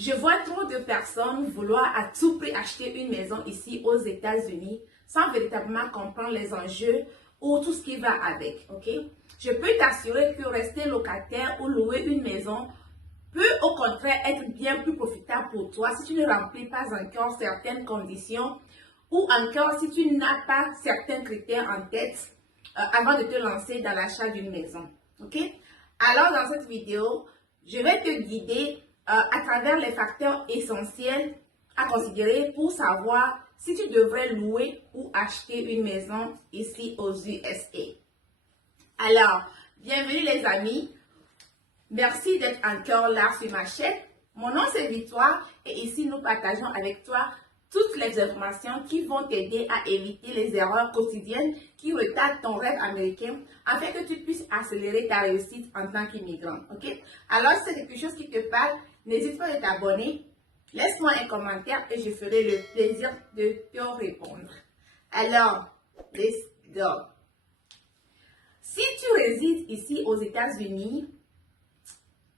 Je vois trop de personnes vouloir à tout prix acheter une maison ici aux États-Unis sans véritablement comprendre les enjeux ou tout ce qui va avec, ok? Je peux t'assurer que rester locataire ou louer une maison peut au contraire être bien plus profitable pour toi si tu ne remplis pas encore certaines conditions ou encore si tu n'as pas certains critères en tête avant de te lancer dans l'achat d'une maison, ok? Alors dans cette vidéo, je vais te guider à travers les facteurs essentiels à considérer pour savoir si tu devrais louer ou acheter une maison ici aux USA. Alors, bienvenue les amis. Merci d'être encore là sur ma chaîne. Mon nom c'est Victoire et ici nous partageons avec toi toutes les informations qui vont t'aider à éviter les erreurs quotidiennes qui retardent ton rêve américain afin que tu puisses accélérer ta réussite en tant qu'immigrant. Ok? Alors, si c'est quelque chose qui te parle, n'hésite pas à t'abonner. Laisse-moi un commentaire et je ferai le plaisir de te répondre. Alors, let's go. Si tu résides ici aux États-Unis,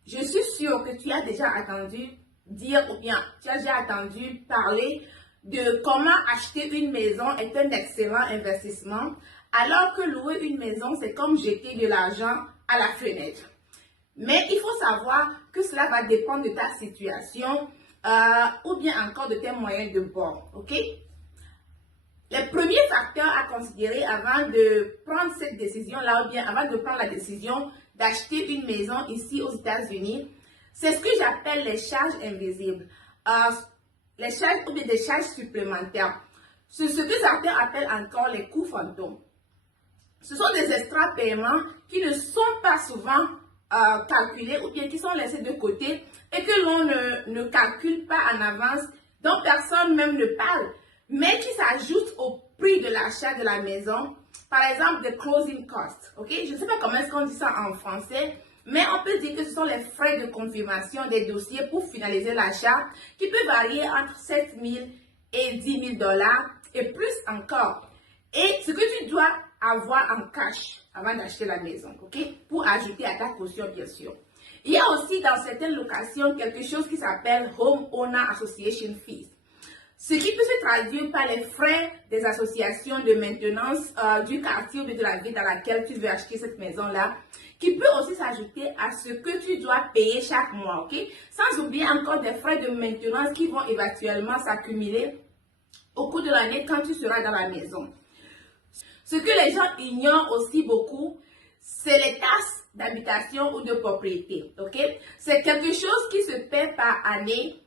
je suis sûre que tu as déjà entendu dire ou bien tu as déjà entendu parler de comment acheter une maison est un excellent investissement, alors que louer une maison, c'est comme jeter de l'argent à la fenêtre. Mais il faut savoir que cela va dépendre de ta situation ou bien encore de tes moyens de bord, ok? Les premiers facteurs à considérer avant de prendre cette décision-là ou bien avant de prendre la décision d'acheter une maison ici aux États-Unis, c'est ce que j'appelle les charges invisibles, les charges ou bien des charges supplémentaires. C'est ce que certains appellent encore les coûts fantômes. Ce sont des extra paiements qui ne sont pas souvent calculés ou bien qui sont laissés de côté et que l'on ne calcule pas en avance, dont personne même ne parle, mais qui s'ajoutent au prix de l'achat de la maison. Par exemple, des closing costs. Ok? Je ne sais pas comment est-ce qu'on dit ça en français, mais on peut dire que ce sont les frais de confirmation des dossiers pour finaliser l'achat qui peut varier entre 7 000 et 10 000 $ et plus encore. Et ce que tu dois avoir en cash avant d'acheter la maison, ok? Pour ajouter à ta caution, bien sûr. Il y a aussi dans certaines locations quelque chose qui s'appelle Home Owner Association Fees. Ce qui peut se traduire par les frais des associations de maintenance du quartier ou de la ville dans laquelle tu veux acheter cette maison-là, qui peut aussi s'ajouter à ce que tu dois payer chaque mois, ok? Sans oublier encore des frais de maintenance qui vont éventuellement s'accumuler au cours de l'année quand tu seras dans la maison. Ce que les gens ignorent aussi beaucoup, c'est les taxes d'habitation ou de propriété, ok? C'est quelque chose qui se paie par année,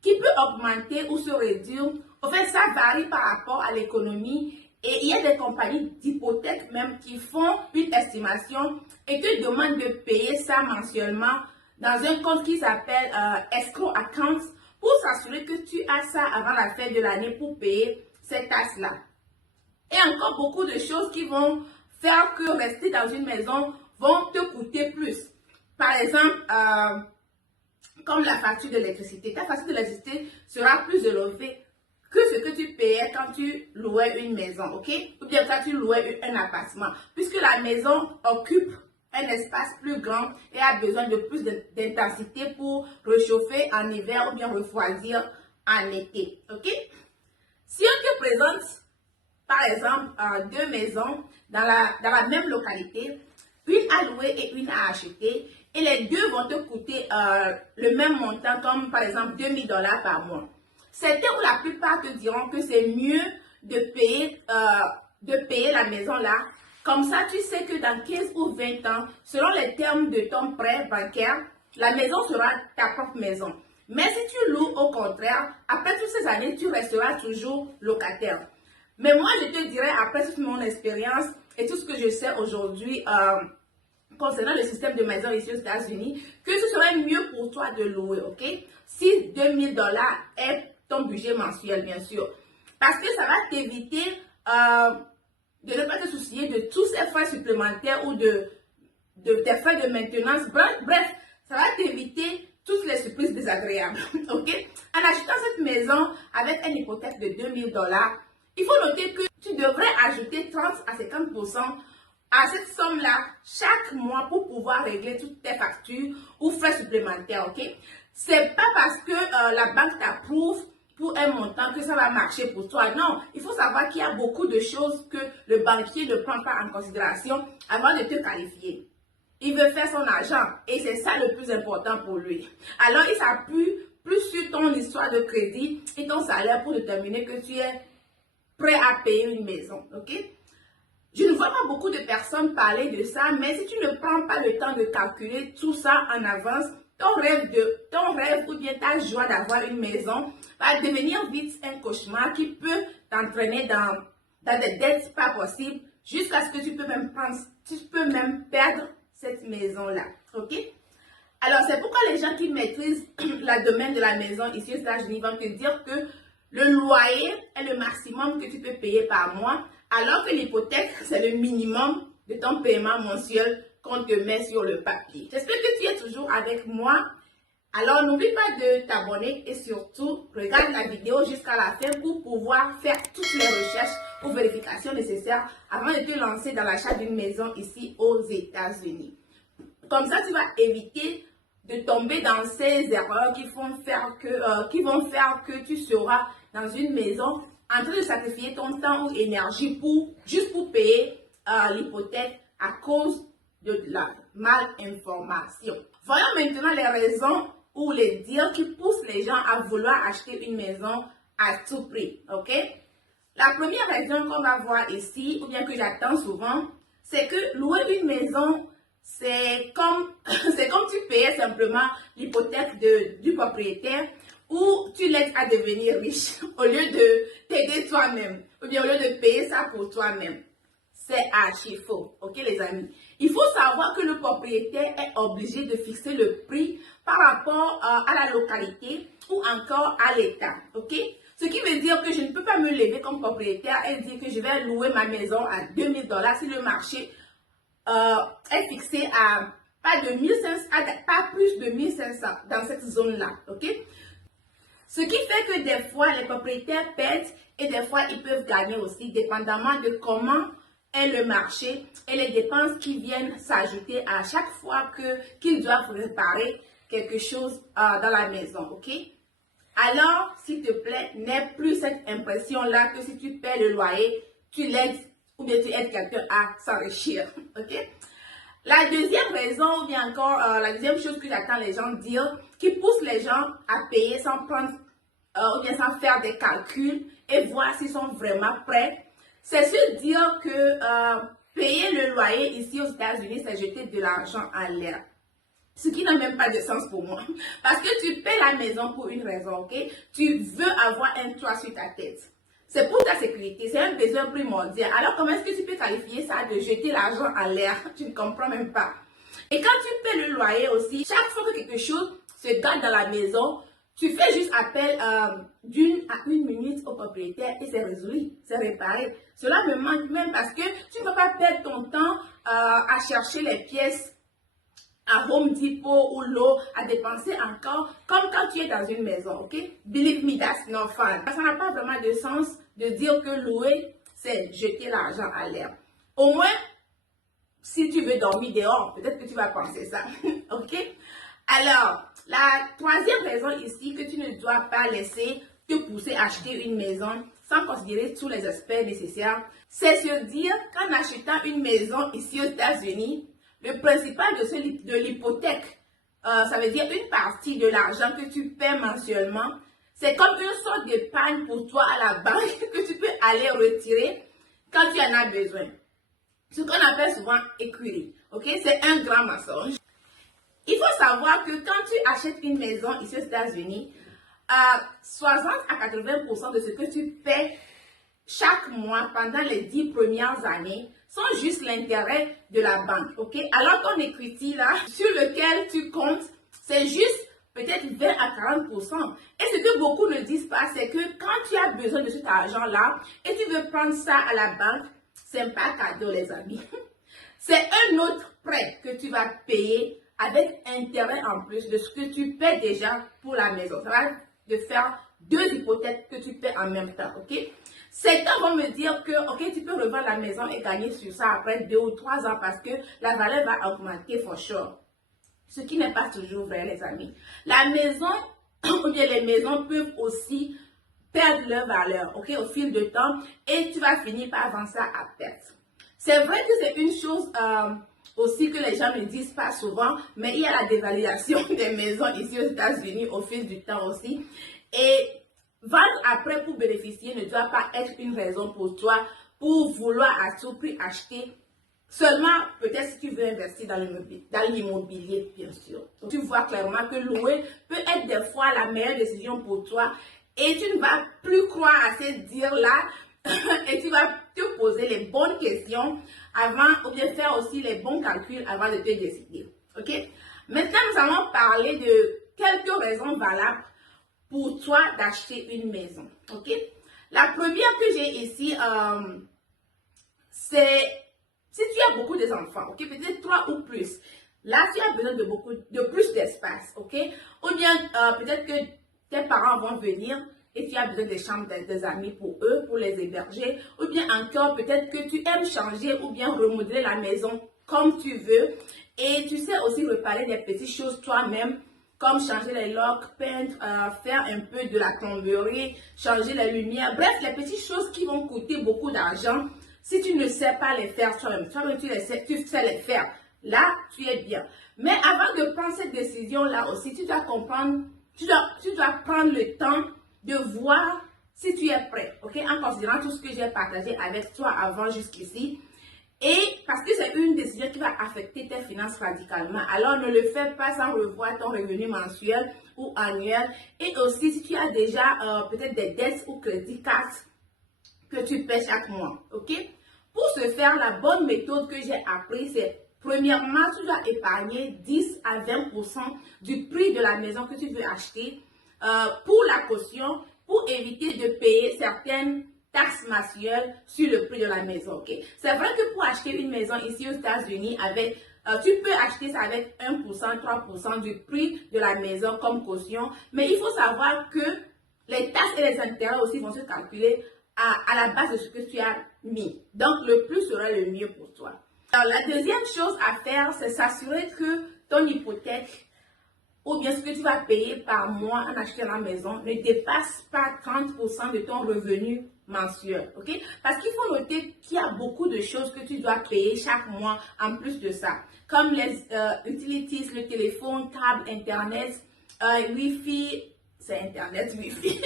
qui peut augmenter ou se réduire. En fait, ça varie par rapport à l'économie et il y a des compagnies d'hypothèques même qui font une estimation et te demandent de payer ça mensuellement dans un compte qui s'appelle escrow account pour s'assurer que tu as ça avant la fin de l'année pour payer ces taxes-là. Et encore beaucoup de choses qui vont faire que rester dans une maison vont te coûter plus. Par exemple, comme la facture de l'électricité. Ta facture de l'électricité sera plus élevée que ce que tu payais quand tu louais une maison, ok? Ou bien quand tu louais un appartement. Puisque la maison occupe un espace plus grand et a besoin de plus d'intensité pour réchauffer en hiver ou bien refroidir en été, ok? Si on te présente, par exemple, deux maisons dans la même localité, une à louer et une à acheter, et les deux vont te coûter le même montant, comme par exemple 2 000 $ par mois. Certains ou la plupart te diront que c'est mieux de payer la maison là. Comme ça, tu sais que dans 15 ou 20 ans, selon les termes de ton prêt bancaire, la maison sera ta propre maison. Mais si tu loues au contraire, après toutes ces années, tu resteras toujours locataire. Mais moi, je te dirais, après toute mon expérience et tout ce que je sais aujourd'hui concernant le système de maison ici aux États-Unis, que ce serait mieux pour toi de louer, ok? Si 2 000 $ est ton budget mensuel, bien sûr. Parce que ça va t'éviter de ne pas te soucier de tous ces frais supplémentaires ou des frais de maintenance. Bref, ça va t'éviter toutes les surprises désagréables, ok? En achetant cette maison avec une hypothèque de 2 000 $, il faut noter que tu devrais ajouter 30 à 50% à cette somme-là chaque mois pour pouvoir régler toutes tes factures ou frais supplémentaires, ok? C'est pas parce que la banque t'approuve pour un montant que ça va marcher pour toi. Non, il faut savoir qu'il y a beaucoup de choses que le banquier ne prend pas en considération avant de te qualifier. Il veut faire son argent et c'est ça le plus important pour lui. Alors, il s'appuie plus sur ton histoire de crédit et ton salaire pour déterminer que tu es prêt à payer une maison. Ok? Je ne vois pas beaucoup de personnes parler de ça, mais si tu ne prends pas le temps de calculer tout ça en avance, ton rêve ou bien ta joie d'avoir une maison va devenir vite un cauchemar qui peut t'entraîner dans des dettes pas possibles jusqu'à ce que tu peux même perdre cette maison-là. Ok? Alors, c'est pourquoi les gens qui maîtrisent la domaine de la maison ici aux États-Unis vont te dire que le loyer est le maximum que tu peux payer par mois, alors que l'hypothèque, c'est le minimum de ton paiement mensuel qu'on te met sur le papier. J'espère que tu es toujours avec moi. Alors, n'oublie pas de t'abonner et surtout, regarde la vidéo jusqu'à la fin pour pouvoir faire toutes les recherches ou vérifications nécessaires avant de te lancer dans l'achat d'une maison ici aux États-Unis. Comme ça, tu vas éviter de tomber dans ces erreurs qui vont faire que tu seras dans une maison en train de sacrifier ton temps ou énergie juste pour payer l'hypothèque à cause de la malinformation. Voyons maintenant les raisons ou les dires qui poussent les gens à vouloir acheter une maison à tout prix. Ok? La première raison qu'on va voir ici, ou bien que j'attends souvent, c'est que louer une maison, c'est comme tu payais simplement l'hypothèque du propriétaire ou tu l'aides à devenir riche au lieu de t'aider toi-même ou bien au lieu de payer ça pour toi-même. C'est archi faux, ok les amis? Il faut savoir que le propriétaire est obligé de fixer le prix par rapport à la localité ou encore à l'état, ok? Ce qui veut dire que je ne peux pas me lever comme propriétaire et dire que je vais louer ma maison à $2000 si le marché est fixé à pas plus de 1500 dans cette zone-là, ok? Ce qui fait que des fois, les propriétaires perdent et des fois, ils peuvent gagner aussi, dépendamment de comment est le marché et les dépenses qui viennent s'ajouter à chaque fois qu'ils doivent réparer quelque chose dans la maison, ok? Alors, s'il te plaît, n'aie plus cette impression-là que si tu paies le loyer, tu l'aides ou bien tu aides quelqu'un à s'enrichir, ok? La deuxième raison, ou bien encore la deuxième chose que j'attends les gens dire, qui pousse les gens à payer sans prendre ou bien sans faire des calculs et voir s'ils sont vraiment prêts, c'est se dire que payer le loyer ici aux États-Unis, c'est jeter de l'argent en l'air. Ce qui n'a même pas de sens pour moi. Parce que tu paies la maison pour une raison, ok? Tu veux avoir un toit sur ta tête. C'est pour ta sécurité, c'est un besoin primordial. Alors, comment est-ce que tu peux qualifier ça de jeter l'argent en l'air? Tu ne comprends même pas. Et quand tu paies le loyer aussi, chaque fois que quelque chose se gâte dans la maison, tu fais juste appel d'1 à 1 minute au propriétaire et c'est résolu, c'est réparé. Cela me manque même parce que tu ne vas pas perdre ton temps à chercher les pièces à Home Depot ou l'eau, à dépenser encore, comme quand tu es dans une maison, ok? Believe me, that's not fun. Ça n'a pas vraiment de sens de dire que louer, c'est jeter l'argent à l'air. Au moins, si tu veux dormir dehors, peut-être que tu vas penser ça, ok? Alors, la troisième raison ici que tu ne dois pas laisser te pousser à acheter une maison sans considérer tous les aspects nécessaires, c'est se dire qu'en achetant une maison ici aux États-Unis, le principal de l'hypothèque, ça veut dire une partie de l'argent que tu paies mensuellement, c'est comme une sorte d'épargne pour toi à la banque que tu peux aller retirer quand tu en as besoin. Ce qu'on appelle souvent equity, ok? C'est un grand mensonge. Il faut savoir que quand tu achètes une maison ici aux États-Unis, 60 à 80% de ce que tu paies chaque mois pendant les 10 premières années sont juste l'intérêt de la banque, ok? Alors ton equity là, sur lequel tu comptes, c'est juste peut-être 20 à 40%. Et ce que beaucoup ne disent pas, c'est que quand tu as besoin de cet argent-là et tu veux prendre ça à la banque, c'est pas cadeau les amis. C'est un autre prêt que tu vas payer avec intérêt en plus de ce que tu paies déjà pour la maison. Ça va te faire 2 hypothèques que tu paies en même temps, ok? Certains vont me dire que, ok, tu peux revendre la maison et gagner sur ça après 2 ou 3 ans parce que la valeur va augmenter for sure. Ce qui n'est pas toujours vrai, les amis. La maison, ou bien bien les maisons peuvent aussi perdre leur valeur, ok, au fil du temps, et tu vas finir par vendre ça à perte. C'est vrai que c'est une chose aussi que les gens ne disent pas souvent, mais il y a la dévaluation des maisons ici aux États-Unis au fil du temps aussi. Et vendre après pour bénéficier ne doit pas être une raison pour toi pour vouloir à tout prix acheter. Seulement, peut-être si tu veux investir dans l'immobilier, bien sûr. Donc, tu vois clairement que louer peut être des fois la meilleure décision pour toi et tu ne vas plus croire à ces dires-là et tu vas te poser les bonnes questions avant ou bien faire aussi les bons calculs avant de te décider. Ok? Maintenant, nous allons parler de quelques raisons valables pour toi d'acheter une maison. Ok? La première que j'ai ici, c'est si tu as beaucoup d'enfants, ok, peut-être 3 ou plus, là tu as besoin de plus d'espace, ok, ou bien peut-être que tes parents vont venir et tu as besoin des chambres des amis pour eux, pour les héberger, ou bien encore peut-être que tu aimes changer ou bien remodeler la maison comme tu veux et tu sais aussi réparer des petites choses toi-même comme changer les locks, peindre, faire un peu de la plomberie, changer les lumières, bref, les petites choses qui vont coûter beaucoup d'argent. Si tu ne sais pas les faire toi-même, tu sais les faire, là, tu es bien. Mais avant de prendre cette décision-là aussi, tu dois comprendre, tu dois prendre le temps de voir si tu es prêt, ok, en considérant tout ce que j'ai partagé avec toi avant jusqu'ici. Et parce que c'est une décision qui va affecter tes finances radicalement. Alors, ne le fais pas sans revoir ton revenu mensuel ou annuel. Et aussi, si tu as déjà peut-être des dettes ou crédit cartes que tu paies chaque mois, ok? Pour ce faire, la bonne méthode que j'ai appris, c'est premièrement, tu dois épargner 10 à 20% du prix de la maison que tu veux acheter pour la caution, pour éviter de payer certaines taxes mensuelles sur le prix de la maison. Ok? C'est vrai que pour acheter une maison ici aux États-Unis, tu peux acheter ça avec 1%, 3% du prix de la maison comme caution, mais il faut savoir que les taxes et les intérêts aussi vont se calculer à la base de ce que tu as mis. Donc, le plus sera le mieux pour toi. Alors, la deuxième chose à faire, c'est s'assurer que ton hypothèque ou bien ce que tu vas payer par mois en achetant la maison ne dépasse pas 30% de ton revenu mensuel. Ok? Parce qu'il faut noter qu'il y a beaucoup de choses que tu dois payer chaque mois en plus de ça. Comme les utilities, le téléphone, câble, internet, Wi-Fi, c'est internet, Wi-Fi,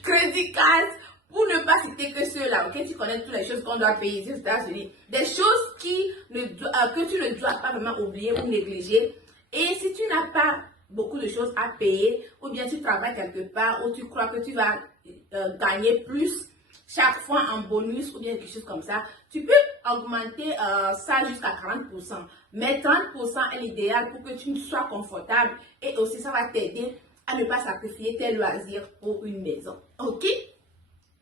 crédit card, pour ne pas citer que ceux-là, ok, tu connais toutes les choses qu'on doit payer ici aux États-Unis. Des choses que tu ne dois pas vraiment oublier ou négliger. Et si tu n'as pas beaucoup de choses à payer, ou bien tu travailles quelque part, ou tu crois que tu vas gagner plus chaque fois en bonus, ou bien quelque chose comme ça, tu peux augmenter ça jusqu'à 40%. Mais 30% est l'idéal pour que tu sois confortable et aussi ça va t'aider à ne pas sacrifier tes loisirs pour une maison. Ok?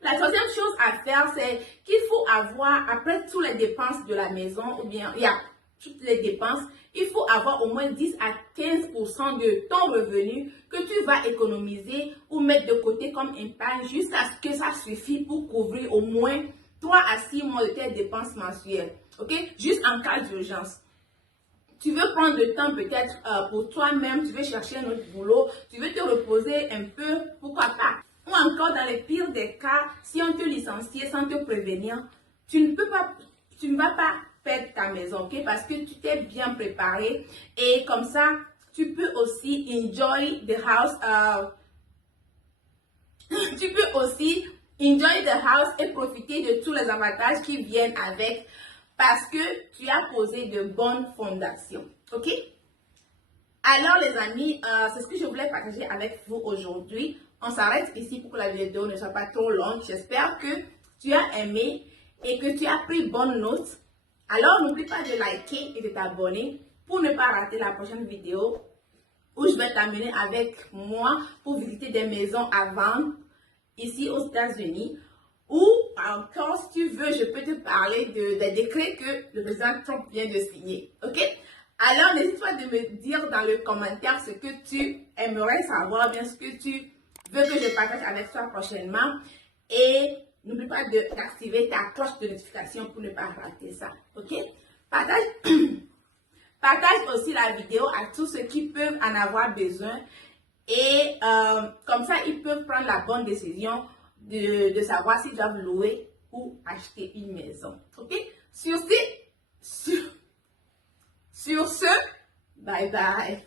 La troisième chose à faire, c'est qu'il faut avoir, après toutes les dépenses de la maison, ou bien il y a toutes les dépenses, il faut avoir au moins 10 à 15% de ton revenu que tu vas économiser ou mettre de côté comme épargne jusqu'à ce que ça suffise pour couvrir au moins 3 à 6 mois de tes dépenses mensuelles. Ok? Juste en cas d'urgence. Tu veux prendre le temps peut-être pour toi-même, tu veux chercher un autre boulot, tu veux te reposer un peu, pourquoi pas? Ou encore, dans les pires des cas, si on te licencie sans te prévenir, tu ne vas pas perdre ta maison, ok? Parce que tu t'es bien préparé et comme ça, tu peux aussi enjoy the house. Tu peux aussi enjoy the house et profiter de tous les avantages qui viennent avec parce que tu as posé de bonnes fondations, ok? Alors les amis, c'est ce que je voulais partager avec vous aujourd'hui. On s'arrête ici pour que la vidéo ne soit pas trop longue. J'espère que tu as aimé et que tu as pris bonne note. Alors n'oublie pas de liker et de t'abonner pour ne pas rater la prochaine vidéo où je vais t'amener avec moi pour visiter des maisons à vendre ici aux États-Unis. Ou encore, si tu veux, je peux te parler des décrets que le président Trump vient de signer. Ok? Alors, n'hésite pas de me dire dans le commentaire ce que tu aimerais savoir, bien ce que tu veux que je partage avec toi prochainement. Et n'oublie pas d'activer ta cloche de notification pour ne pas rater ça. Ok? Partage aussi la vidéo à tous ceux qui peuvent en avoir besoin. Et comme ça, ils peuvent prendre la bonne décision de savoir s'ils doivent louer ou acheter une maison. Ok? Sur ce, bye bye.